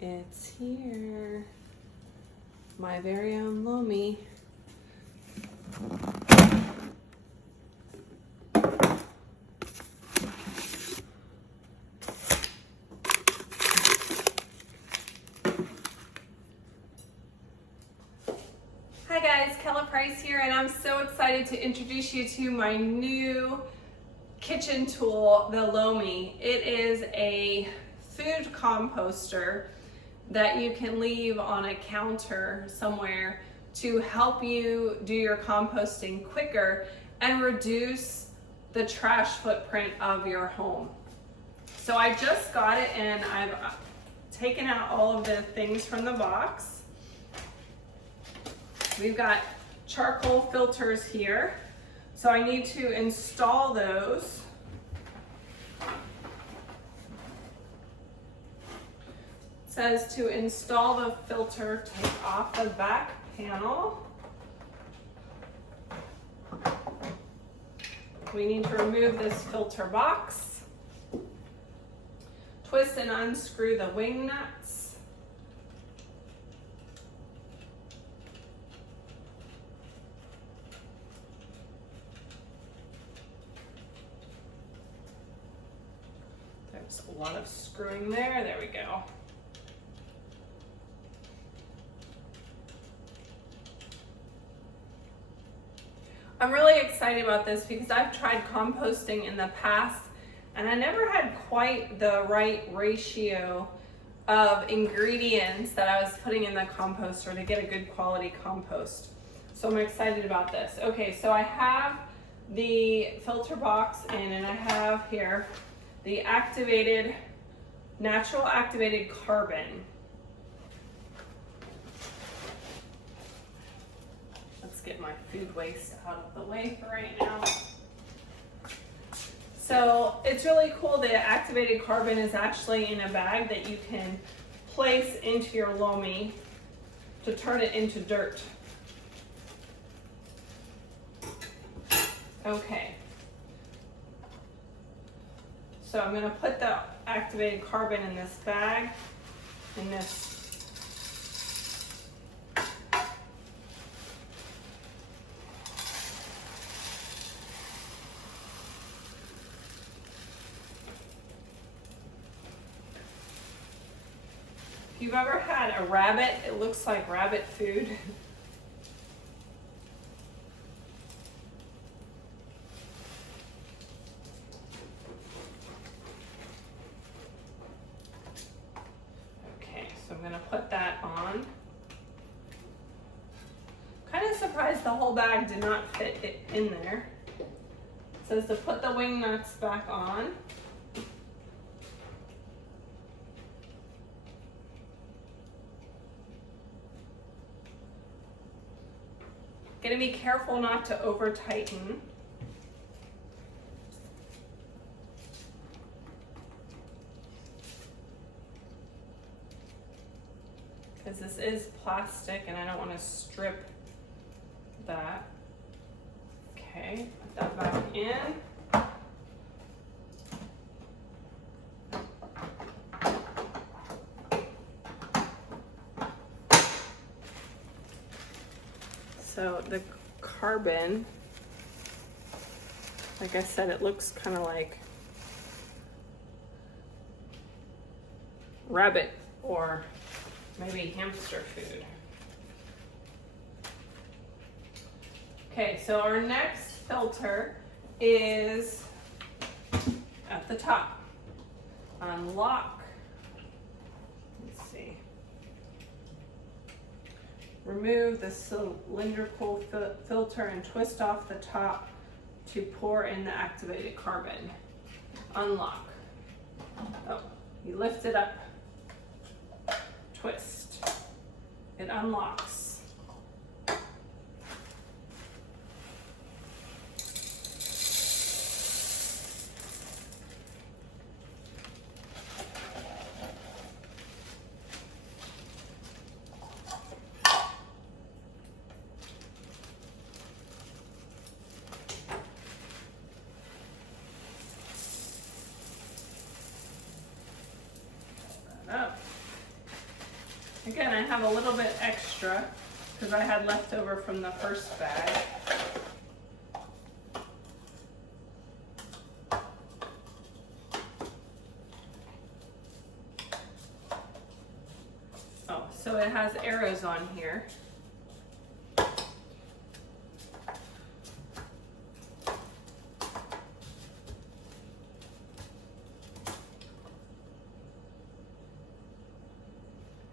It's here. My very own Lomi. Hi guys, Kella Price here, and I'm so excited to introduce you to my new kitchen tool, the Lomi. It is a food composter that you can leave on a counter somewhere to help you do your composting quicker and reduce the trash footprint of your home. So I just got it and I've taken out all of the things from the box. We've got charcoal filters here, so I need to install those. It says to install the filter, take off the back panel. We need to remove this filter box. Twist and unscrew the wing nuts. There's a lot of screwing there. There we go. I'm really excited about this because I've tried composting in the past and I never had quite the right ratio of ingredients that I was putting in the composter to get a good quality compost. So I'm excited about this. Okay, so I have the filter box in and I have here the natural activated carbon. Let's get my food waste out of the way for right now. So it's really cool. The activated carbon is actually in a bag that you can place into your Lomi to turn it into dirt. Okay. So I'm going to put the activated carbon in this bag, in this. If you've ever had a rabbit, it looks like rabbit food. So I'm going to put that on. Kind of surprised the whole bag did not fit it in there. It says to put the wing nuts back on. Gonna be careful not to over tighten. Because this is plastic and I don't want to strip that. Okay, put that back in. So the carbon, like I said, it looks kind of like rabbit or maybe hamster food. Okay, so our next filter is at the top. Unlock. Let's see. Remove the cylindrical filter and twist off the top to pour in the activated carbon. Unlock. Oh, you lift it up. Twist. It unlocks. Up. Again, I have a little bit extra because I had leftover from the first bag. Oh, so it has arrows on here.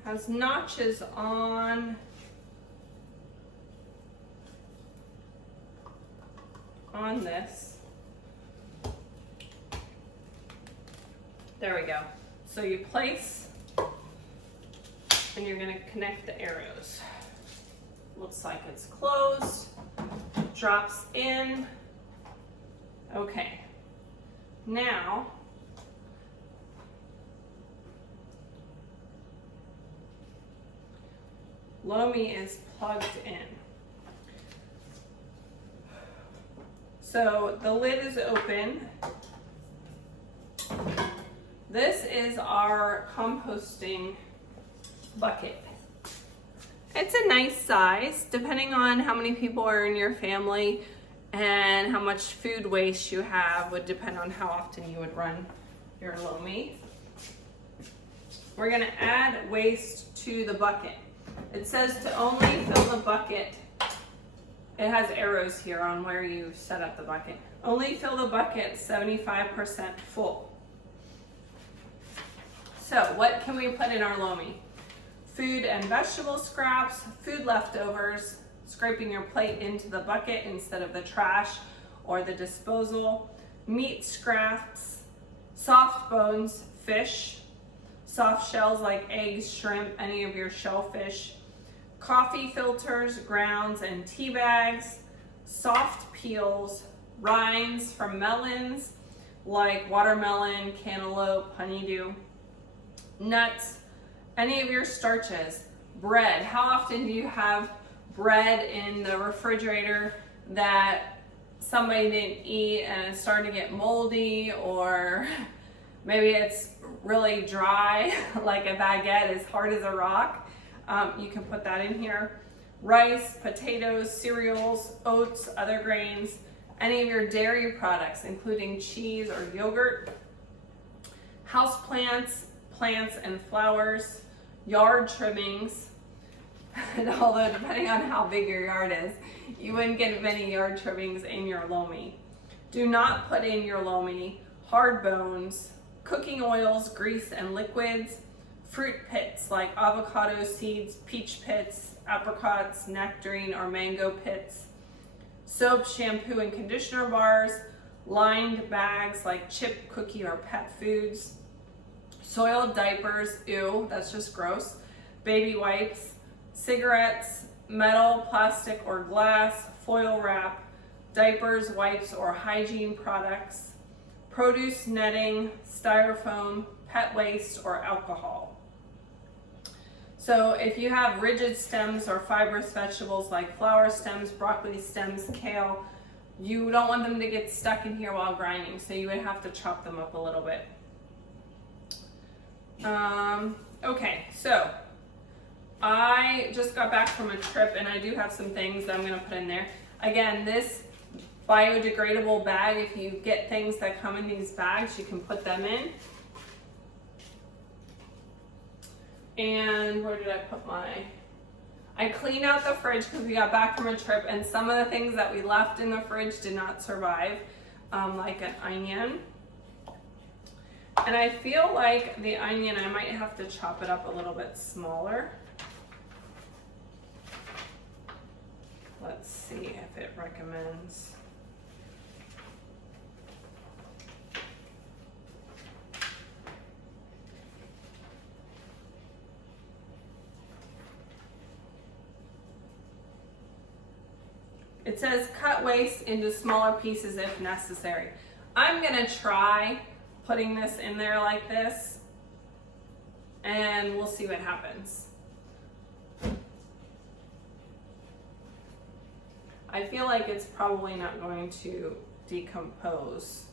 Has notches on this. There we go. So you place and you're going to connect the arrows. Looks like it's closed. Drops in. Okay. Now Lomi is plugged in. So the lid is open. This is our composting bucket. It's a nice size, depending on how many people are in your family and how much food waste you have would depend on how often you would run your Lomi. We're gonna add waste to the bucket. It says to only fill the bucket. It has arrows here on where you set up the bucket. Only fill the bucket 75% full. So what can we put in our Lomi? Food and vegetable scraps, food leftovers, scraping your plate into the bucket instead of the trash or the disposal, meat scraps, soft bones, fish, soft shells like eggs, shrimp, any of your shellfish, coffee filters, grounds, and tea bags, soft peels, rinds from melons like watermelon, cantaloupe, honeydew, nuts, any of your starches, bread. How often do you have bread in the refrigerator that somebody didn't eat and it's starting to get moldy, or maybe it's really dry, like a baguette is hard as a rock? You can put that in here. Rice, potatoes, cereals, oats, other grains, any of your dairy products, including cheese or yogurt, house plants, plants and flowers, yard trimmings. And although depending on how big your yard is, you wouldn't get many yard trimmings in your Lomi. Do not put in your Lomi hard bones, cooking oils, grease, and liquids, fruit pits like avocado seeds, peach pits, apricots, nectarine, or mango pits, soap, shampoo, and conditioner bars, lined bags like chip, cookie, or pet foods, soiled diapers, ew, that's just gross, baby wipes, cigarettes, metal, plastic, or glass, foil wrap, diapers, wipes, or hygiene products, produce netting, styrofoam, pet waste, or alcohol. So if you have rigid stems or fibrous vegetables like flower stems, broccoli stems, kale, you don't want them to get stuck in here while grinding, so you would have to chop them up a little bit. Okay, so I just got back from a trip and I do have some things that I'm going to put in there. Again, this biodegradable bag, if you get things that come in these bags, you can put them in. And where did I put I cleaned out the fridge because we got back from a trip and some of the things that we left in the fridge did not survive, like an onion. And I feel like the onion, I might have to chop it up a little bit smaller. Let's see if it recommends. It says cut waste into smaller pieces if necessary. I'm gonna try putting this in there like this and we'll see what happens. I feel like it's probably not going to decompose.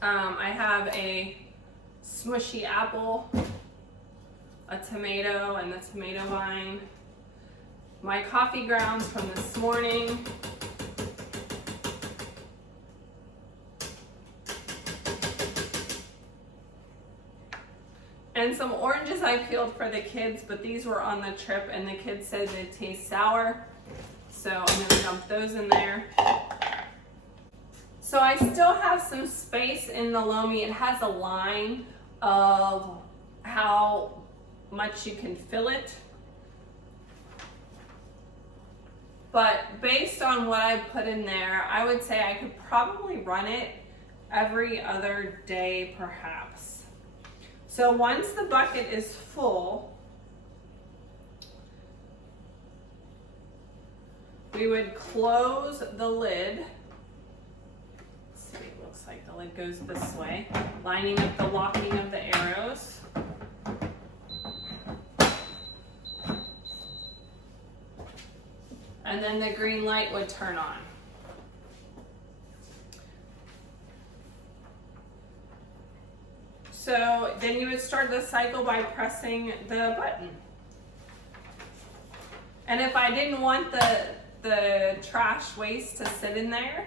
I have a smushy apple, a tomato and the tomato vine, my coffee grounds from this morning, and some oranges I peeled for the kids, but these were on the trip and the kids said they taste sour. So I'm gonna dump those in there. So I still have some space in the Lomi. It has a line of how much you can fill it. But based on what I put in there, I would say I could probably run it every other day perhaps. So once the bucket is full, we would close the lid. Let's see, it looks like the lid goes this way, lining up the locking of the arrows. And then the green light would turn on. So then you would start the cycle by pressing the button. And if I didn't want the trash waste to sit in there,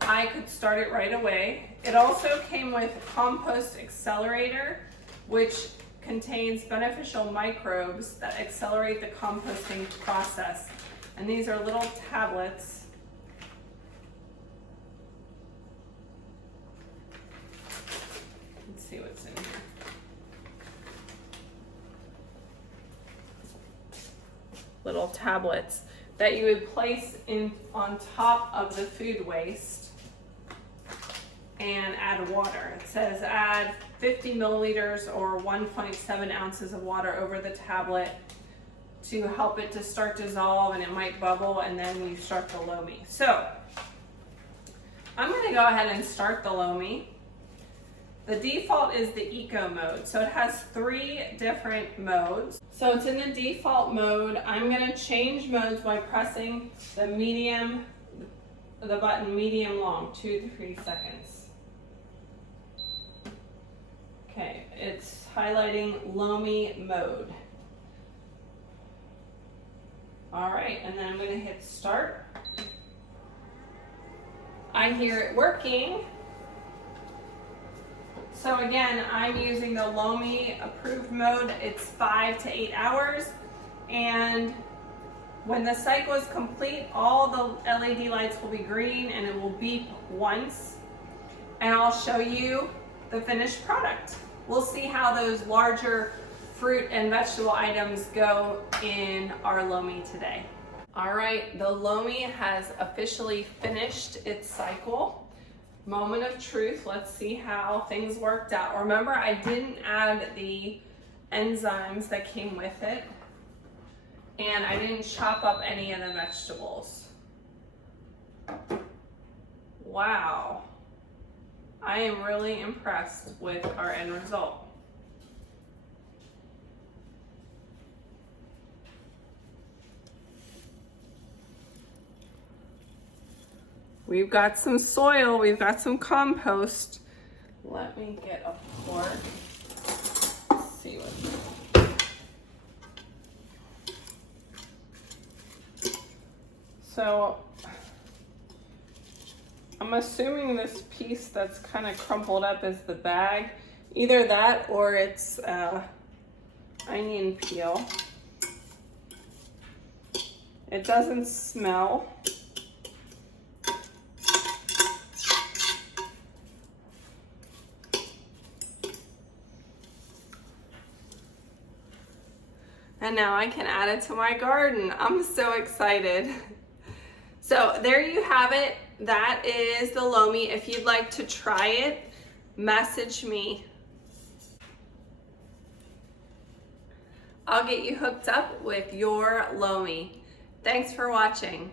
I could start it right away. It also came with Compost Accelerator, which contains beneficial microbes that accelerate the composting process. And these are little tablets. Let's see what's in here. Little tablets that you would place in on top of the food waste and add water. It says add 50 milliliters or 1.7 ounces of water over the tablet to help it to start dissolve, and it might bubble, and then you start the Lomi. So I'm going to go ahead and start the Lomi. The default is the eco mode, so it has 3 different modes. So it's in the default mode. I'm going to change modes by pressing the button medium long, 2 to 3 seconds. Okay, it's highlighting Lomi mode. All right, and then I'm going to hit start. I hear it working. So again, I'm using the Lomi approved mode. It's 5 to 8 hours. And when the cycle is complete, all the LED lights will be green and it will beep once. And I'll show you the finished product. We'll see how those larger fruit and vegetable items go in our Lomi today. All right, the Lomi has officially finished its cycle. Moment of truth, let's see how things worked out. Remember, I didn't add the enzymes that came with it, and I didn't chop up any of the vegetables. Wow, I am really impressed with our end result. We've got some soil, we've got some compost. Let me get a fork. Let's see what. So I'm assuming this piece that's kind of crumpled up is the bag. Either that or it's onion peel. It doesn't smell. And now I can add it to my garden. I'm so excited. So there you have it. That is the Lomi. If you'd like to try it, message me. I'll get you hooked up with your Lomi. Thanks for watching.